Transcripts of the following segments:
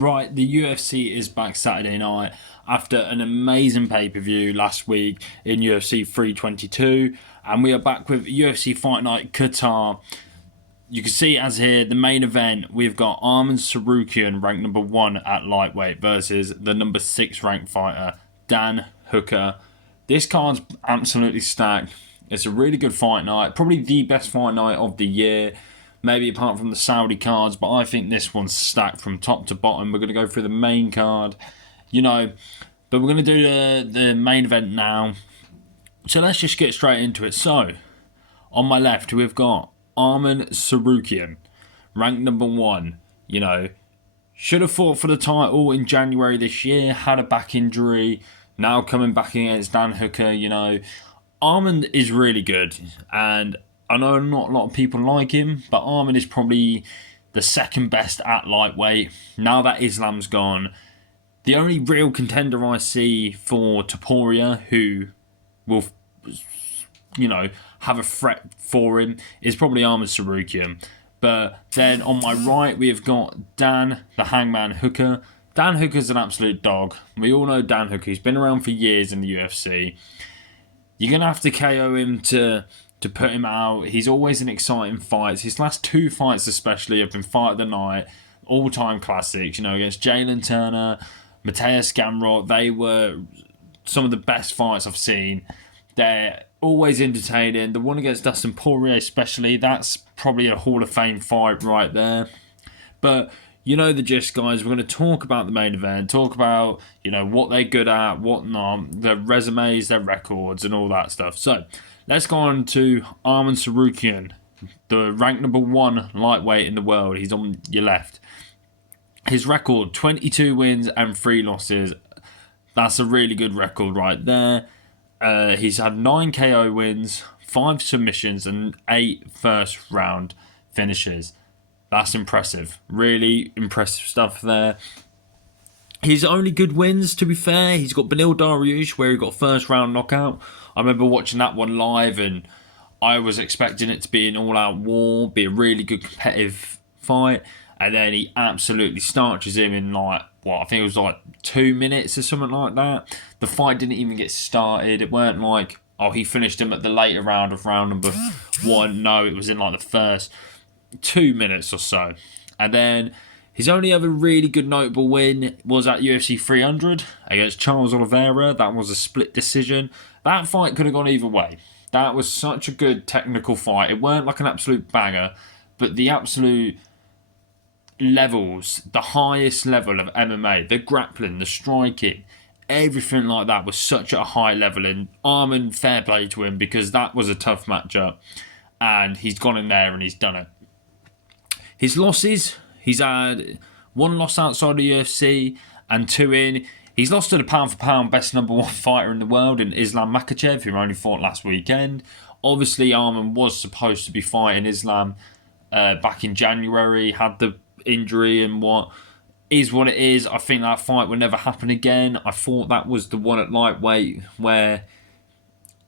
Right, the UFC is back Saturday night after an amazing pay-per-view last week in UFC 322, and we are back with UFC Fight Night Qatar. You can see it as here, the main event, we've got Arman Tsanukyan, ranked number 1 at lightweight, versus the number 6 ranked fighter, Dan Hooker. This card's absolutely stacked. It's a really good fight night, probably the best fight night of the year. Maybe apart from the Saudi cards, but I think this one's stacked from top to bottom. We're going to go through the main card, but we're going to do the main event now. So let's just get straight into it. So, on my left, we've got Arman Tsanukyan, ranked number 1. Should have fought for the title in January this year, had a back injury, now coming back against Dan Hooker. Arman is really good, and I know not a lot of people like him, but Arman is probably the second best at lightweight. Now that Islam's gone, the only real contender I see for Topuria, who will, have a threat for him, is probably Arman Tsanukyan. But then on my right, we have got Dan, the Hangman Hooker. Dan Hooker's an absolute dog. We all know Dan Hooker. He's been around for years in the UFC. You're going to have to KO him to put him out. He's always in exciting fights. His last 2 fights especially have been fight of the night, all-time classics, against Jalen Turner, Mateus Gamrot. They were some of the best fights I've seen. They're always entertaining. The one against Dustin Poirier especially, that's probably a Hall of Fame fight right there. But you know the gist, guys. We're going to talk about the main event, talk about, what they're good at, what not, their resumes, their records, and all that stuff. So, let's go on to Arman Tsanukyan, the ranked number 1 lightweight in the world. He's on your left. His record, 22 wins and 3 losses. That's a really good record right there. He's had 9 KO wins, 5 submissions, and 8 first round finishes. That's impressive. Really impressive stuff there. His only good wins, to be fair, he's got Beneil Dariush, where he got first round knockout. I remember watching that one live, and I was expecting it to be an all-out war, be a really good competitive fight, and then he absolutely starches him in I think it was 2 minutes or something like that. The fight didn't even get started. It weren't like, he finished him at the later round of round number 1. No, it was in the first 2 minutes or so. And then his only other really good notable win was at UFC 300 against Charles Oliveira. That was a split decision. That fight could have gone either way. That was such a good technical fight. It weren't like an absolute banger, but the absolute levels, the highest level of MMA, the grappling, the striking, everything like that was such at a high level. And Arman, fair play to him, because that was a tough matchup. And he's gone in there and he's done it. His losses, he's had 1 loss outside the UFC and 2 in. He's lost to the pound for pound best number 1 fighter in the world in Islam Makhachev, who only fought last weekend. Obviously, Arman was supposed to be fighting Islam back in January, had the injury, and what it is. I think that fight will never happen again. I thought that was the one at lightweight where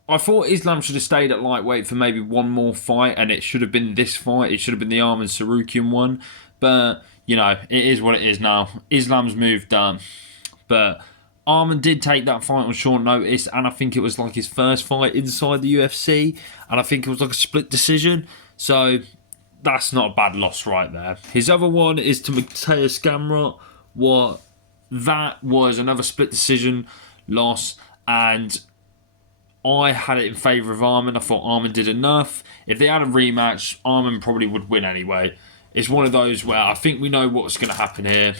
I thought Islam should have stayed at lightweight for maybe 1 more fight, and it should have been this fight. It should have been the Arman Tsanukyan one. But, it is what it is now. Islam's moved on. But Arman did take that fight on short notice, and I think it was his first fight inside the UFC, and I think it was a split decision. So that's not a bad loss right there. His other one is to Mateus Gamrot. That was another split decision loss, and I had it in favour of Arman. I thought Arman did enough. If they had a rematch, Arman probably would win anyway. It's one of those where I think we know what's going to happen here.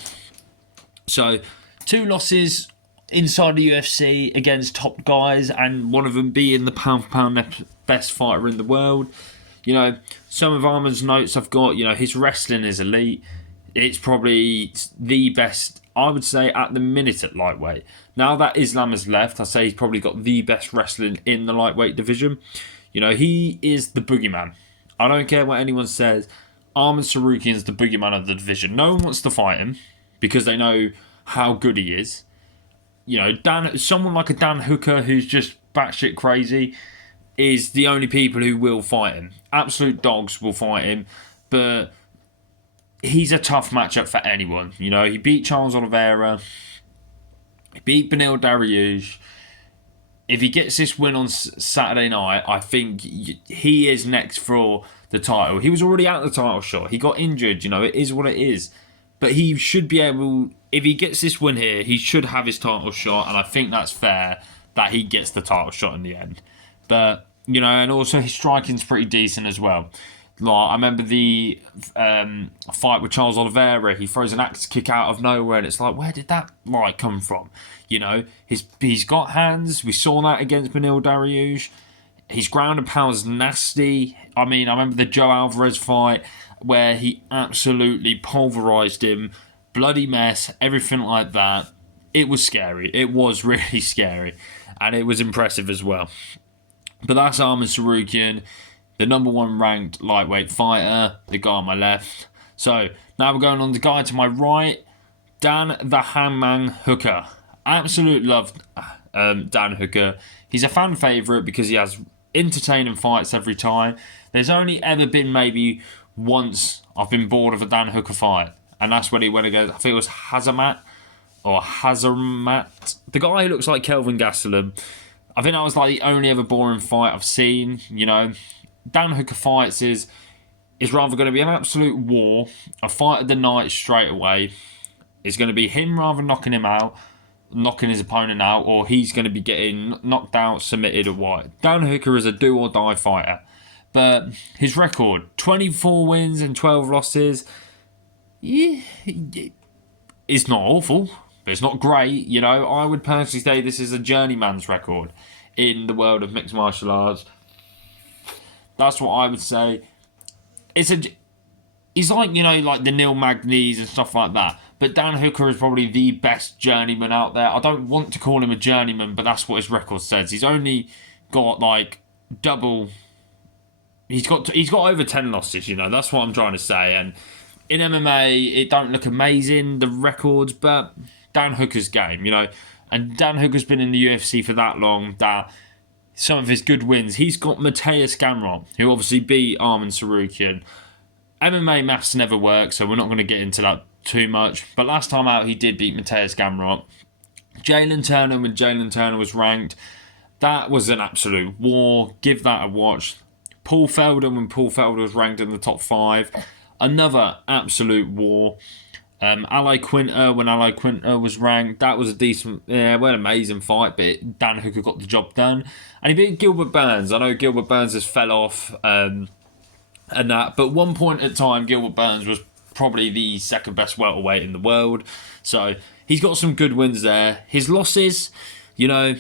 So, 2 losses inside the UFC against top guys, and one of them being the pound for pound best fighter in the world. Some of Arman's notes I've got, his wrestling is elite. It's probably the best, I would say, at the minute at lightweight. Now that Islam has left, I say he's probably got the best wrestling in the lightweight division. He is the boogeyman. I don't care what anyone says. Arman Tsanukyan is the boogeyman of the division. No one wants to fight him because they know how good he is. Someone like a Dan Hooker, who's just batshit crazy, is the only people who will fight him. Absolute dogs will fight him. But he's a tough matchup for anyone. You know, he beat Charles Oliveira, he beat Beneil Dariush. If he gets this win on Saturday night, I think he is next for the title. He was already out the title shot. He got injured. You know, it is what it is. But he should be able, if he gets this win here, he should have his title shot. And I think that's fair that he gets the title shot in the end. But, you know, and also his striking's pretty decent as well. Like, I remember the fight with Charles Oliveira. He throws an axe kick out of nowhere, and it's like, where did that come from? You know, he's got hands. We saw that against Beneil Dariush. His ground and pound's nasty. I mean, I remember the Joe Alvarez fight where he absolutely pulverised him. Bloody mess, everything like that. It was scary. It was really scary. And it was impressive as well. But that's Arman Tsanukyan, the number 1 ranked lightweight fighter, the guy on my left. So now we're going on the guy to my right, Dan the Hangman Hooker. I absolutely love Dan Hooker. He's a fan favourite because he has entertaining fights every time. There's only ever been maybe once I've been bored of a Dan Hooker fight, and that's when he went against, I think it was Hazarmat, the guy who looks like Kelvin Gastelum. I think that was like the only ever boring fight I've seen. You know, Dan Hooker fights is rather going to be an absolute war, a fight of the night straight away. It's going to be him rather knocking his opponent out, or he's going to be getting knocked out, submitted, or what. Dan Hooker is a do or die fighter. But his record, 24 wins and 12 losses, yeah, it's not awful, but it's not great. You know, I would personally say this is a journeyman's record in the world of mixed martial arts. That's what I would say. He's like, you know, like the Neil Magny's and stuff like that. But Dan Hooker is probably the best journeyman out there. I don't want to call him a journeyman, but that's what his record says. He's only got like double. He's got over 10 losses. You know, that's what I'm trying to say. And in MMA, it don't look amazing, the records, but Dan Hooker's game, you know. And Dan Hooker's been in the UFC for that long that some of his good wins, he's got Mateusz Gamrot, who obviously beat Arman Tsanukyan. MMA maths never work, so we're not going to get into that too much. But last time out, he did beat Mateusz Gamrot. Jalen Turner, when Jalen Turner was ranked, that was an absolute war. Give that a watch. Paul Felder, when Paul Felder was ranked in the top 5, another absolute war. Ali Quinter, when Ali Quinter was ranked, that was a decent, well, an amazing fight, but Dan Hooker got the job done. And he beat Gilbert Burns. I know Gilbert Burns has fell off and that, but one point at time, Gilbert Burns was probably the second best welterweight in the world. So he's got some good wins there. His losses, you know,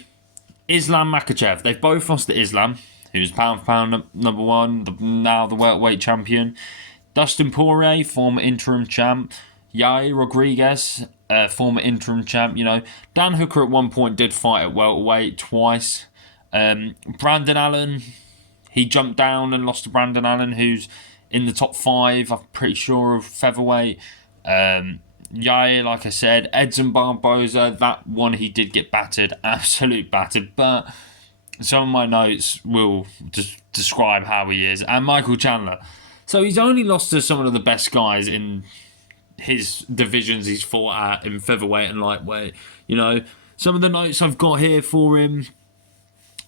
Islam Makhachev, they've both lost to Islam, who's pound for pound number 1, now the welterweight champion. Dustin Poirier, former interim champ. Yair Rodriguez, former interim champ. You know, Dan Hooker at one point did fight at welterweight twice. Brandon Allen, he jumped down and lost to Brandon Allen, who's in the top 5, I'm pretty sure, of featherweight. Yair, like I said, Edson Barboza, that one he did get battered, absolute battered, but some of my notes will describe how he is. And Michael Chandler. So he's only lost to some of the best guys in his divisions he's fought at in featherweight and lightweight. You know, some of the notes I've got here for him,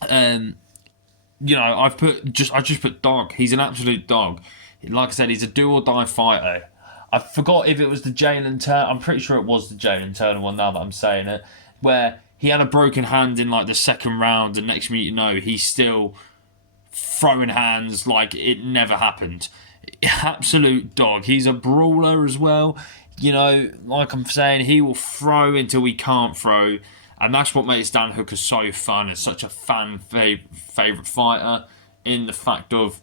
you know, I just put dog. He's an absolute dog. Like I said, he's a do or die fighter. I forgot if it was the Jalen Turner. I'm pretty sure it was the Jalen Turner one now that I'm saying it, where he had a broken hand in like the second round, and next minute you know he's still throwing hands like it never happened. Absolute dog. He's a brawler as well. You know, like I'm saying, he will throw until he can't throw. And that's what makes Dan Hooker so fun and such a fan favourite fighter, in the fact of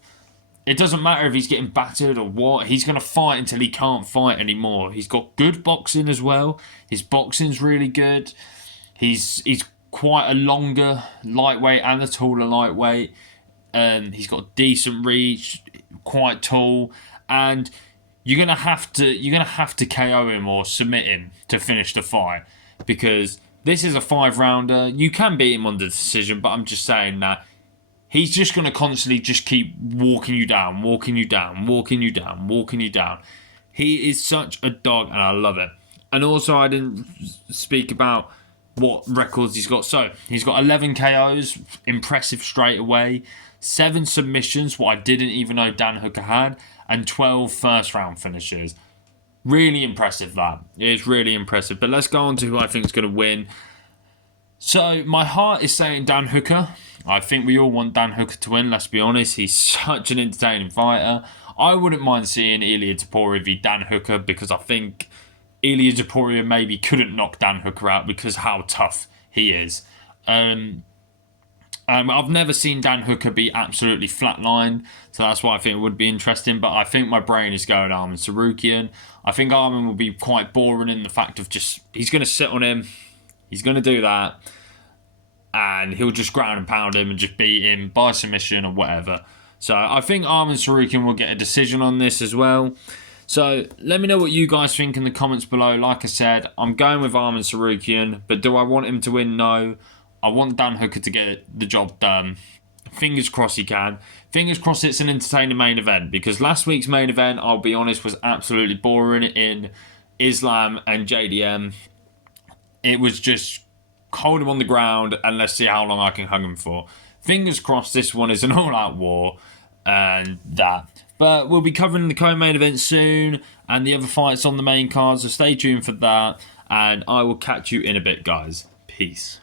it doesn't matter if he's getting battered or what, he's going to fight until he can't fight anymore. He's got good boxing as well. His boxing's really good. He's quite a longer lightweight and a taller lightweight. He's got decent reach, quite tall, and you're gonna have to KO him or submit him to finish the fight, because this is a 5-rounder. You can beat him on the decision, but I'm just saying that he's just gonna constantly just keep walking you down. He is such a dog, and I love it. And also, I didn't speak about what records he's got. So, he's got 11 KOs, impressive straight away, 7 submissions, what I didn't even know Dan Hooker had, and 12 first round finishes. Really impressive, that. It's really impressive. But let's go on to who I think is going to win. So, my heart is saying Dan Hooker. I think we all want Dan Hooker to win, let's be honest. He's such an entertaining fighter. I wouldn't mind seeing Ilia Topuria v Dan Hooker, because I think Ilia Topuria maybe couldn't knock Dan Hooker out because how tough he is. I've never seen Dan Hooker be absolutely flatlined, so that's why I think it would be interesting. But I think my brain is going Arman Tsanukyan. I think Arman will be quite boring in the fact of just, he's going to sit on him, he's going to do that, and he'll just ground and pound him and just beat him by submission or whatever. So I think Arman Tsanukyan will get a decision on this as well. So let me know what you guys think in the comments below. Like I said, I'm going with Arman Tsanukyan, but do I want him to win? No. I want Dan Hooker to get the job done. Fingers crossed he can. Fingers crossed it's an entertaining main event, because last week's main event, I'll be honest, was absolutely boring in Islam and JDM. It was just hold him on the ground and let's see how long I can hug him for. Fingers crossed this one is an all-out war and that. But we'll be covering the co-main event soon and the other fights on the main card, so stay tuned for that. And I will catch you in a bit, guys. Peace.